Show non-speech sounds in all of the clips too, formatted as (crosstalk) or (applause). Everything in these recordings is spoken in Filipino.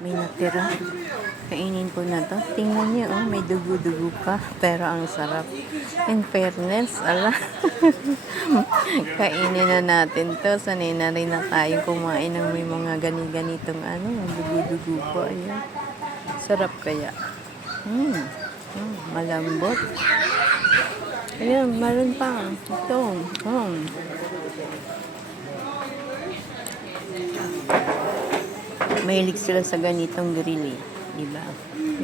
May natira. Kainin po na to. Tingnan niyo, oh, may dugo-dugo pa. Pero ang sarap. In fairness, ala. (laughs) Kainin na natin to. Sanay na rin na tayong kumain ng may mga gani-ganitong ano, dugo-dugo po. Ayan. Sarap kaya. Hmm. Hmm, malambot. Ayan, meron pa. Ito. Hmm. mahilig sila sa ganitong grill eh. Diba?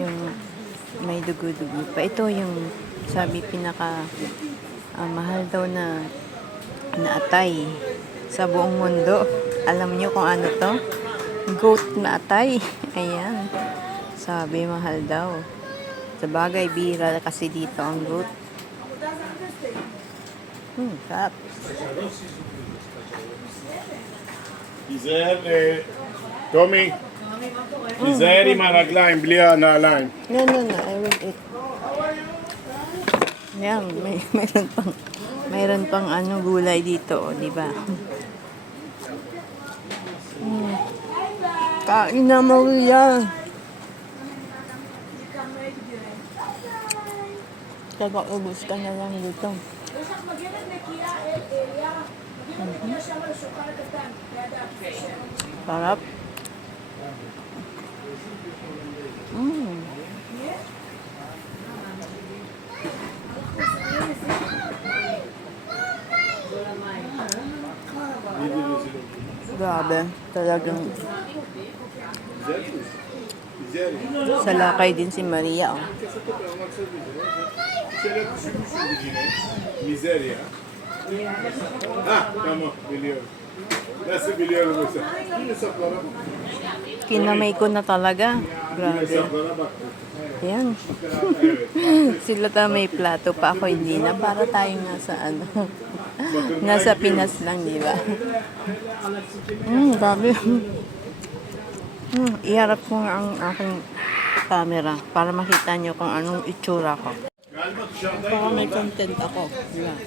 Yung may dugo-dugo pa. Ito yung sabi pinaka uh, mahal daw na naatay sa buong mundo. Alam nyo kung ano to? Goat na atay. (laughs) Ayan. Sabi mahal daw. Sa bagay, bira kasi dito ang goat. Hmm, cut. Güzel. Eh. טומי, תיזהר עם הרגליים, בלי הנעליים. No, no, no. I will eat. Yan, may (laughs) mayroon pang mayroon pang ano gulay dito, oh, di ba? Mm. Kain na Maria. Saka ubus ka na lang dito. Mhm. Sarap. Grabe, talagang salakay din si Maria. Oh. Miseria. Ah, tama, biliyor. Nasa biliyor mo ano sa. Kinamay ko na talaga. Ano Grabe. Ayan. (laughs) Sila ta may plato pa ako hindi na para tayo nga sa ano. Nasa Pinas lang, di ba? Mm, grabe. Mm, iharap ko nga ang aking camera para makita nyo kung anong itsura ko. Baka may content ako. Yeah.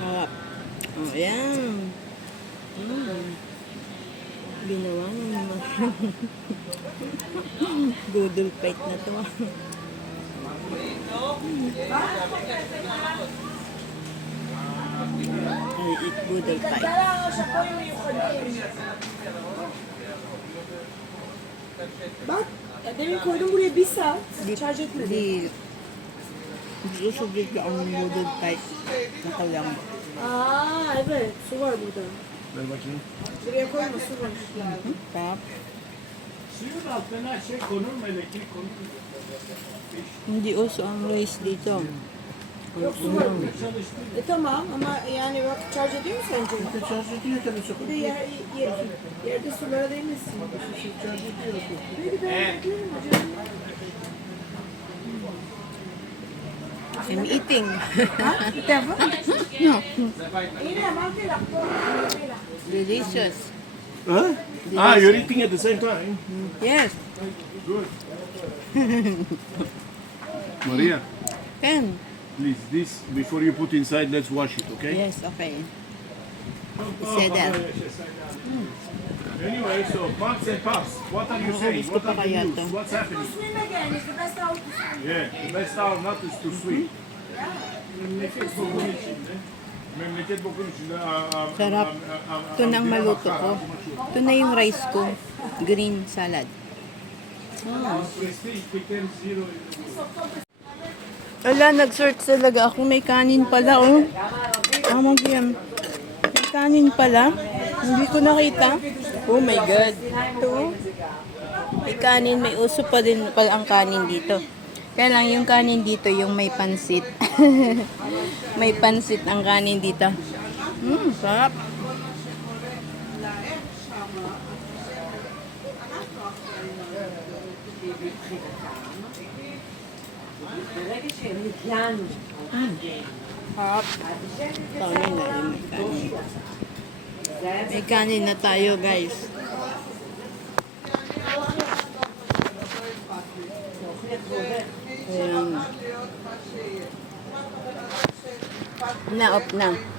Harap. Oh, yan. Mm. Ginawa ng mga (laughs) doodle fight na to. mm. الإكبود القيد Bak demin koydum buraya bir saat şarj etmedi. Değil. Bize çok büyük bir anlamda belki takılacağım. Aa evet su var burada. Ver bakayım. Buraya koyma su var. Tamam. Suyun altına şey konur mu elektrik konur mu? Hindi o su anlayışlıydı ama. Yok su var. E tamam ama yani bak şarj ediyor mu sence? Şarj ediyor tabii çok. Bir de yer, yer, yerde sulara değmesin. Peki ben bakıyorum hocam. I'm eating. No. Mantıyla. Delicious. Huh? Ah, you're eating at the same time. Yes. Good. (laughs) Maria, Can. Please, this before you put inside, let's wash it, okay? Yes, okay. Say that. Anyway, so puffs and puffs. What are you saying? gusto What are news? to? What's happening? Swim again, it's the best out. Yeah, the best hour not is to swim. Memleket bokun içinde. Memleket bokun içinde. a- a- Sarap. Ito na ang maluto ko. Ito na yung rice ko. Green salad. Zero. Wala, nag-search talaga ako. May kanin pala, oh. Amang yan. May kanin pala. Hindi ko nakita. Oh my God. Ito, oh. May kanin, may uso pa din pala ang kanin dito. Kaya lang yung kanin dito, yung may pansit. (laughs) may pansit ang kanin dito. Mmm, sarap. Na yun, may kanin. Na tayo, guys. Ayan. Na, off na.